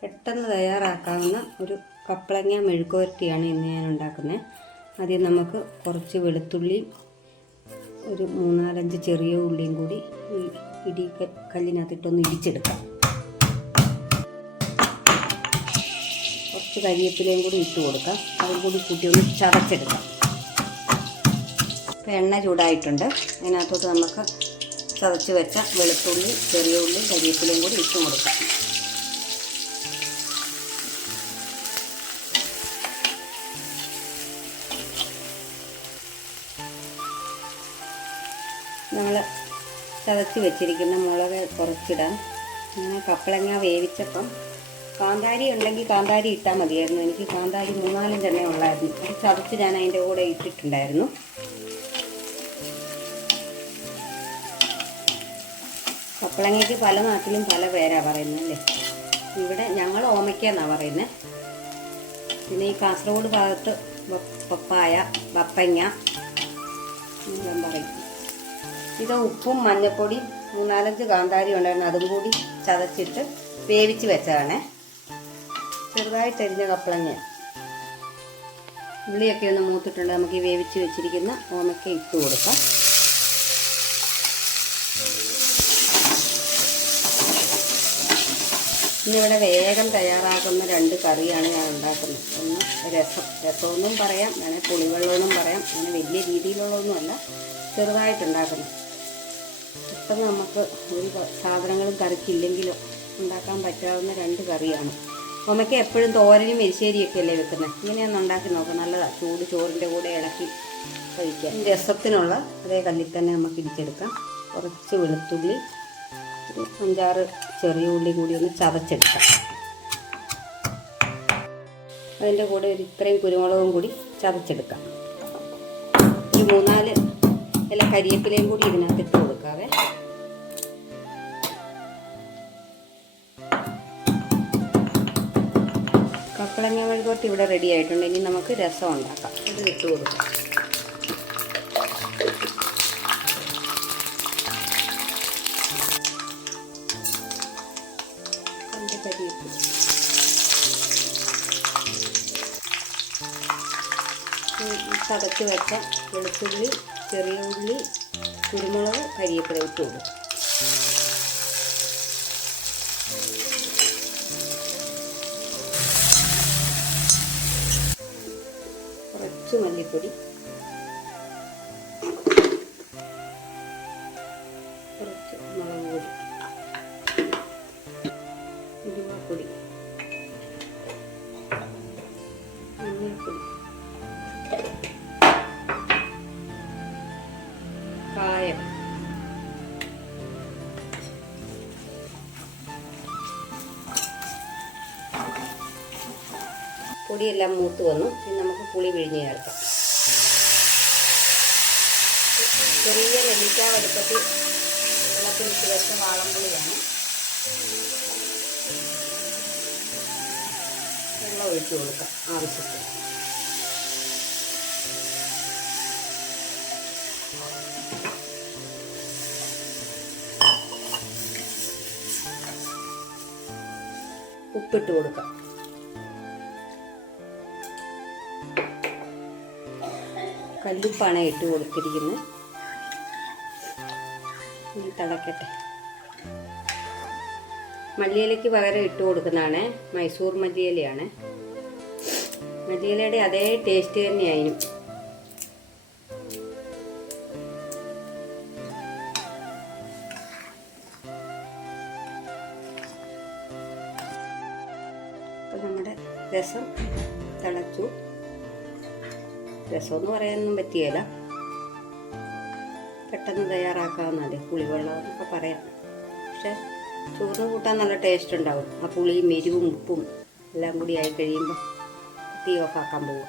പെട്ടെന്ന് തയ്യാറാക്കാവുന്ന ഒരു കപ്പളങ്ങ മെഴുക്കുവരട്ടിയാണ് ഇന്ന് ഞാൻ ഉണ്ടാക്കുന്നത്. ആദ്യം നമുക്ക് കുറച്ച് വെളുത്തുള്ളി ഒരു മൂന്നാലഞ്ച് ചെറിയ ഉള്ളിയും കൂടി ഈ ഇടി കല്ലിനകത്തിട്ടൊന്ന് ഇടിച്ചെടുക്കാം. കുറച്ച് കരിവേപ്പിലയും കൂടി ഇട്ട് കൊടുക്കാം. അതും കൂടി കൂട്ടി ഒന്ന് ചതച്ചെടുക്കാം. ഇപ്പം എണ്ണ ചൂടായിട്ടുണ്ട്. അതിനകത്തോട്ട് നമുക്ക് ചതച്ച് വെച്ച വെളുത്തുള്ളി ചെറിയ ഉള്ളി കരിവേപ്പിലയും കൂടി ഇട്ട് കൊടുക്കാം. നമ്മൾ ചതച്ച് വെച്ചിരിക്കുന്ന മുളക് കുറച്ചിടാം. അങ്ങനെ കപ്പളങ്ങ വേവിച്ചപ്പം കാന്താരി ഉണ്ടെങ്കിൽ കാന്താരി ഇട്ടാൽ മതിയായിരുന്നു. എനിക്ക് കാന്താരി മൂന്നാലും തന്നെ ഉള്ളായിരുന്നു. അത് ചതച്ച് ഞാൻ അതിന്റെ കൂടെ ഇട്ടിട്ടുണ്ടായിരുന്നു. കപ്പളങ്ങയ്ക്ക് പല നാട്ടിലും പല പേരാണ് പറയുന്നത് അല്ലേ? ഇവിടെ ഞങ്ങൾ ഓമയ്ക്ക എന്നാണ് പറയുന്നത് പിന്നെ ഈ കാസർഗോഡ് ഭാഗത്ത് പപ്പായ പപ്പങ്ങ എല്ലാം പറയും. ഇത് ഉപ്പും മഞ്ഞപ്പൊടി മൂന്നാലഞ്ച് കാന്താരി ഉണ്ടായിരുന്നു. അതും കൂടി ചതച്ചിട്ട് വേവിച്ച് വെച്ചതാണ്. ചെറുതായിട്ട് അരിഞ്ഞ കപ്പളങ്ങ. ഉള്ളിയൊക്കെ ഒന്ന് മൂത്തിട്ടുണ്ട്. നമുക്ക് ഈ വേവിച്ച് വെച്ചിരിക്കുന്ന ഓമയ്ക്ക ഇട്ട് കൊടുക്കാം. ഇന്നിവിടെ വേഗം തയ്യാറാക്കുന്ന രണ്ട് കറിയാണ് ഞാൻ ഉണ്ടാക്കുന്നത്. ഒന്ന് രസം. രസമെന്നും പറയാം. വേണേൽ പുളിവെള്ളമെന്നും പറയാം. അങ്ങനെ വലിയ രീതിയിലുള്ളതൊന്നുമല്ല. ചെറുതായിട്ടുണ്ടാക്കുന്നത് പെട്ടെന്ന് നമുക്ക് ഒരു സാധനങ്ങളും കറിക്കില്ലെങ്കിലോ ഉണ്ടാക്കാൻ പറ്റാവുന്ന രണ്ട് കറിയാണ്. ഉമ്മയ്ക്ക് എപ്പോഴും തോരനും എരിശ്ശേരിയൊക്കെ അല്ലേ വെക്കുന്നത് ഇങ്ങനെയൊന്ന് ഉണ്ടാക്കി നോക്കാം. നല്ലതാണ് ചൂട് ചോറിന്റെ കൂടെ ഇളക്കി കഴിക്കാം രസത്തിനുള്ള അതേ കല്ലിൽ തന്നെ നമുക്ക് ഇടിച്ചെടുക്കാം. കുറച്ച് വെളുത്തുള്ളി ഒരു അഞ്ചാറ് ചെറിയ ഉള്ളി കൂടി ഒന്ന് ചതച്ചെടുക്കാം. അതിന്റെ കൂടെ ഒരു ഇത്രയും കുരുമുളകും കൂടി ചതച്ചെടുക്കാം. ഒരു മൂന്നാൽ ഇല കരിയേപ്പിലയും കൂടി ഇതിനകത്ത് ഇട്ട് കൊടുക്കാവേ. കപ്പളങ്ങ മെഴുകോട്ട് ഇവിടെ റെഡി ആയിട്ടുണ്ട്. ഇനി നമുക്ക് രസം ഉണ്ടാക്കാം. ഇത് ഇട്ട് കൊടുക്കാം. ചതച്ച് വെച്ച വെളുത്തുള്ളി ചെറിയ ഉള്ളി കുരുമുളക് കരിയേപ്പില ഇട്ട് കുറച്ച് മല്ലിപ്പൊടി. കുറച്ച് മുളക് പൊടി. ഉലുവാപ്പൊടി പൊടിയെല്ലാം മൂത്ത് വന്നു. ഇനി നമുക്ക് പുളി പിഴിഞ്ഞ് ചേർക്കാം. ചെറിയ നെല്ലിക്ക വലുപ്പത്തിൽ വെള്ളത്തിൽ വെച്ച വാളംപുളിയാണ് വെള്ളം ഒഴിച്ചു കൊടുക്കാം ആവശ്യത്തിന്. ഉപ്പിട്ട് കൊടുക്കാം. കല്ലുപ്പാണ് ഇട്ട് കൊടുത്തിരിക്കുന്നത് തിളക്കട്ടെ. മല്ലിയിലയ്ക്ക് പകരം ഇട്ട് കൊടുക്കുന്നതാണ്. മൈസൂർ മല്ലിയിലയാണ്. മല്ലിയിലയുടെ അതേ ടേസ്റ്റ് തന്നെയായിരുന്നു. നമ്മുടെ രസം തിളച്ചു. രസമെന്ന് പറയാനൊന്നും പറ്റിയല്ല പെട്ടെന്ന് തയ്യാറാക്കാവുന്നതല്ലേ പുളിവെള്ളം എന്നൊക്കെ പറയാം. പക്ഷെ ചോറിന് കൂട്ടാൻ നല്ല ടേസ്റ്റ് ഉണ്ടാവും. ആ പുളിയും എരിവും ഉപ്പും എല്ലാം കൂടി ആയി കഴിയുമ്പോൾ തീ ഓഫാക്കാൻ പോകും